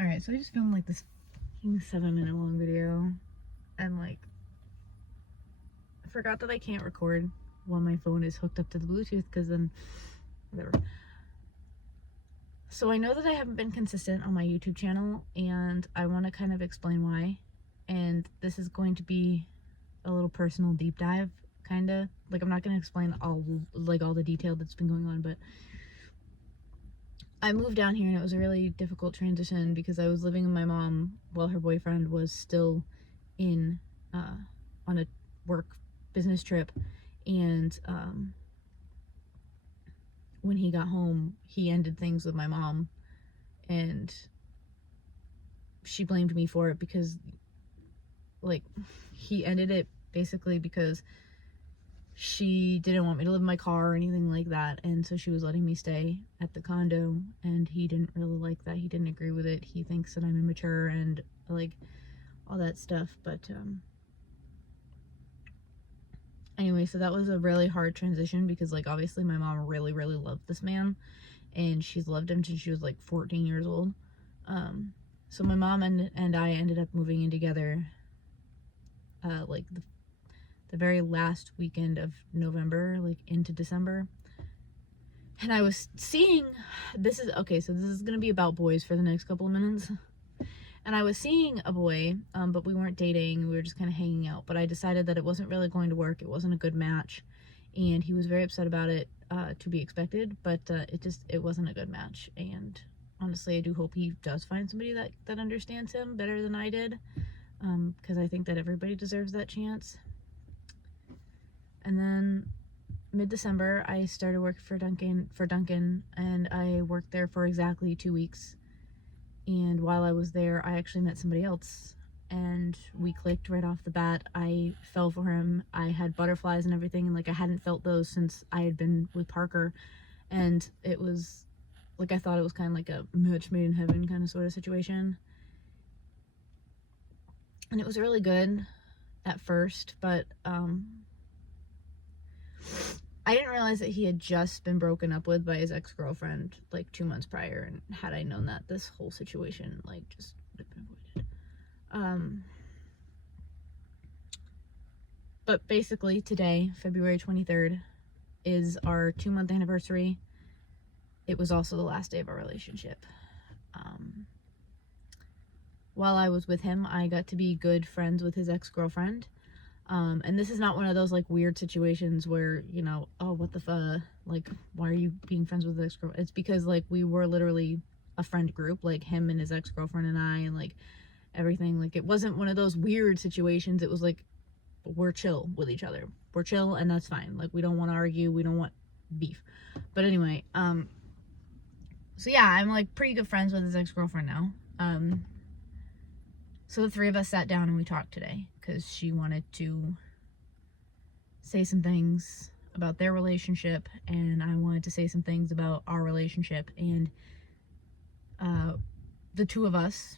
Alright, so I just filmed like this 7-minute long video, and like I forgot that I can't record while my phone is hooked up to the Bluetooth, because then whatever. So I know that I haven't been consistent on my YouTube channel, and I want to kind of explain why. And this is going to be a little personal deep dive, kind of. Like, I'm not going to explain all the detail that's been going on, but I moved down here and it was a really difficult transition because I was living with my mom while her boyfriend was still in on a work business trip, and when he got home, he ended things with my mom, and she blamed me for it because, like, he ended it basically because she didn't want me to live in my car or anything like that, and so she was letting me stay at the condo, and he didn't really like that. He didn't agree with it. He thinks that I'm immature and like all that stuff. But anyway, so that was a really hard transition because, like, obviously my mom really loved this man, and she's loved him since she was like 14 years old. So my mom and I ended up moving in together like the very last weekend of November, like into December. And I was seeing, so this is gonna be about boys for the next couple of minutes. And I was seeing a boy, but we weren't dating, we were just kind of hanging out. But I decided that it wasn't really going to work, it wasn't a good match. And he was very upset about it, to be expected, but it wasn't a good match. And honestly, I do hope he does find somebody that understands him better than I did, because I think that everybody deserves that chance. And then mid-December, I started working for Dunkin', and I worked there for exactly 2 weeks. And while I was there, I actually met somebody else, and we clicked right off the bat. I fell for him. I had butterflies and everything, and like I hadn't felt those since I had been with Parker, and it was like I thought it was kind of like a match made in heaven kind of sort of situation. And it was really good at first, but I didn't realize that he had just been broken up with by his ex-girlfriend like 2 months prior, and had I known that, this whole situation like just would have been avoided. But basically today, February 23rd, is our 2-month anniversary. It was also the last day of our relationship. While I was with him, I got to be good friends with his ex-girlfriend. And this is not one of those like weird situations where, you know, oh, what the like, why are you being friends with this girl? It's because like we were literally a friend group, like him and his ex-girlfriend and I, and like everything. Like, it wasn't one of those weird situations. It was like, we're chill with each other. We're chill, and that's fine. Like, we don't want to argue. We don't want beef. But anyway, so yeah, I'm like pretty good friends with his ex-girlfriend now. So the three of us sat down and we talked today because she wanted to say some things about their relationship, and I wanted to say some things about our relationship. And the two of us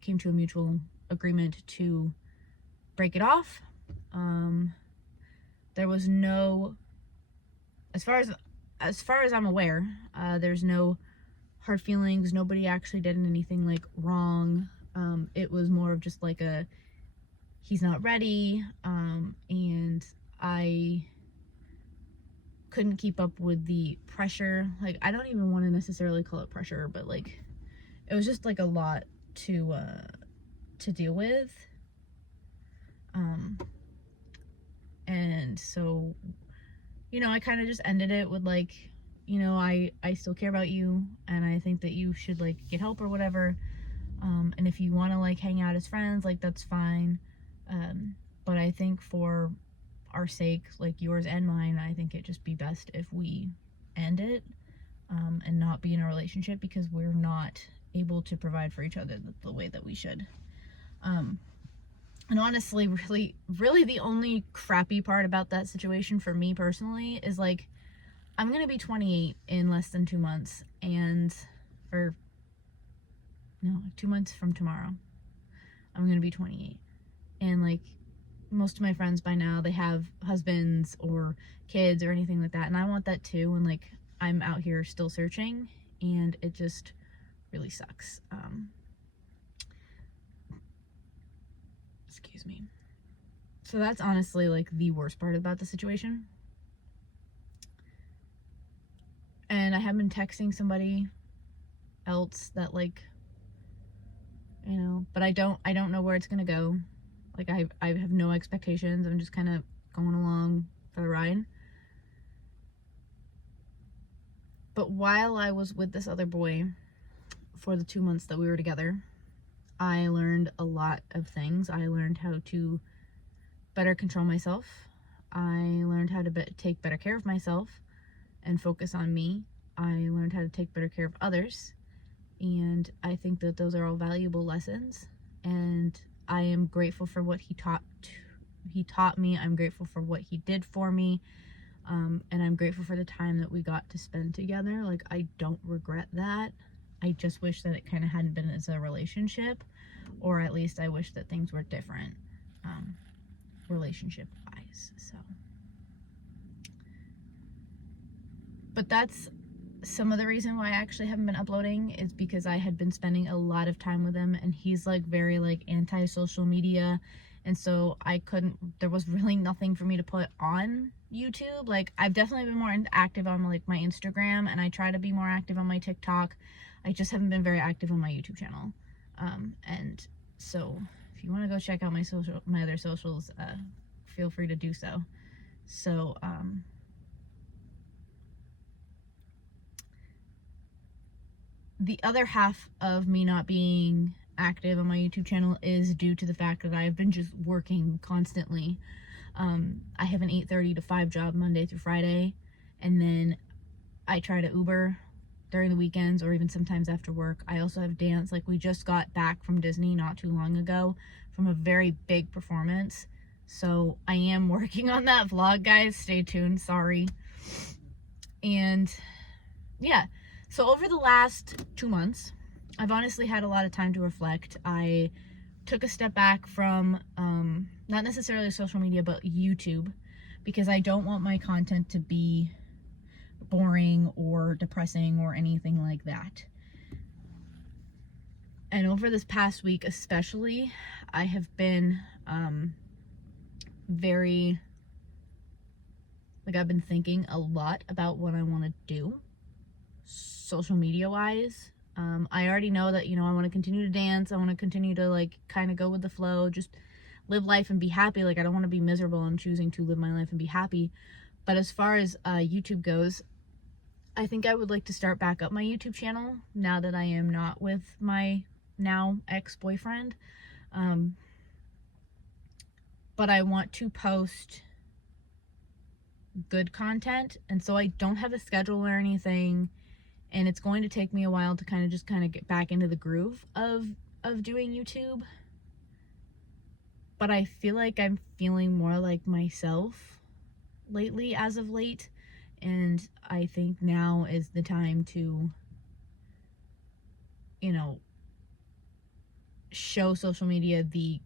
came to a mutual agreement to break it off. There was no, as far as I'm aware, there's no hard feelings. Nobody actually did anything like wrong. It was more of just like he's not ready, and I couldn't keep up with the pressure. Like, I don't even want to necessarily call it pressure, but like it was just like a lot to deal with. And so, you know, I kind of just ended it with like, you know, I still care about you, and I think that you should like get help or whatever. And if you want to like hang out as friends, like that's fine. But I think for our sake, like yours and mine, I think it'd just be best if we end it, and not be in a relationship because we're not able to provide for each other the way that we should. And honestly, really the only crappy part about that situation for me personally is like, I'm gonna be 28 in less than 2 months, or no, 2 months from tomorrow, I'm gonna be 28. And like, most of my friends by now, they have husbands or kids or anything like that, and I want that too. And like, I'm out here still searching, and it just really sucks. Excuse me. So that's honestly like the worst part about the situation. And I have been texting somebody else that, like, you know, but I don't know where it's gonna go. Like, I have no expectations. I'm just kind of going along for the ride. But while I was with this other boy for the 2 months that we were together, I learned a lot of things. I learned how to better control myself. I learned how to take better care of myself and focus on me. I learned how to take better care of others. And I think that those are all valuable lessons. And I am grateful for what he taught me. I'm grateful for what he did for me. And I'm grateful for the time that we got to spend together. Like, I don't regret that. I just wish that it kind of hadn't been as a relationship, or at least I wish that things were different, relationship wise. So, but that's some of the reason why I actually haven't been uploading, is because I had been spending a lot of time with him, and he's like very like anti-social media, and so there was really nothing for me to put on YouTube. Like, I've definitely been more active on like my Instagram, and I try to be more active on my TikTok. I just haven't been very active on my YouTube channel. And so if you want to go check out my other socials, feel free to do so. So, the other half of me not being active on my YouTube channel is due to the fact that I've been just working constantly. I have an 8:30 to 5 job Monday through Friday, and then I try to Uber during the weekends or even sometimes after work. I also have dance. Like, we just got back from Disney not too long ago from a very big performance. So I am working on that vlog, guys. Stay tuned. Sorry. And yeah, so over the last 2 months, I've honestly had a lot of time to reflect. I took a step back from not necessarily social media, but YouTube, because I don't want my content to be boring or depressing or anything like that. And over this past week especially, I have been very, like, I've been thinking a lot about what I want to do social media wise. I already know that, you know, I want to continue to dance. I want to continue to like kind of go with the flow, just live life and be happy. Like, I don't want to be miserable. I'm choosing to live my life and be happy. But as far as YouTube goes, I think I would like to start back up my YouTube channel now that I am not with my now ex-boyfriend. But I want to post good content, and so I don't have a schedule or anything, and it's going to take me a while to kind of get back into the groove of doing YouTube. But I feel like I'm feeling more like myself lately, as of late. And I think now is the time to, you know, show social media the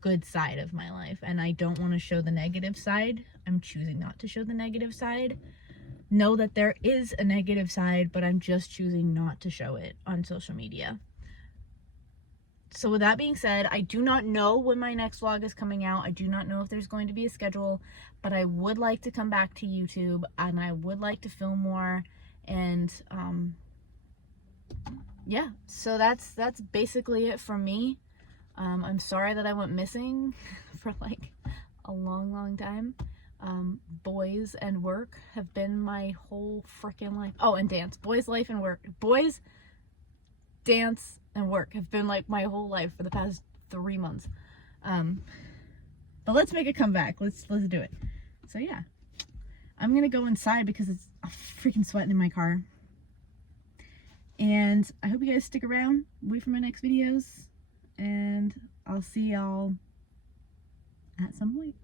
good side of my life. And I don't want to show the negative side. I'm choosing not to show the negative side. Know that there is a negative side, but I'm just choosing not to show it on social media. So with that being said, I do not know when my next vlog is coming out. I do not know if there's going to be a schedule, but I would like to come back to YouTube, and I would like to film more. And yeah, so that's basically it for me. I'm sorry that I went missing for like a long time. Boys and work have been my whole freaking life. Oh, and dance. Boys, life, and work. Boys, dance, and work have been like my whole life for the past 3 months. But let's make a comeback. Let's do it. So yeah, I'm gonna go inside because it's freaking sweating in my car. And I hope you guys stick around, wait for my next videos, and I'll see y'all at some point.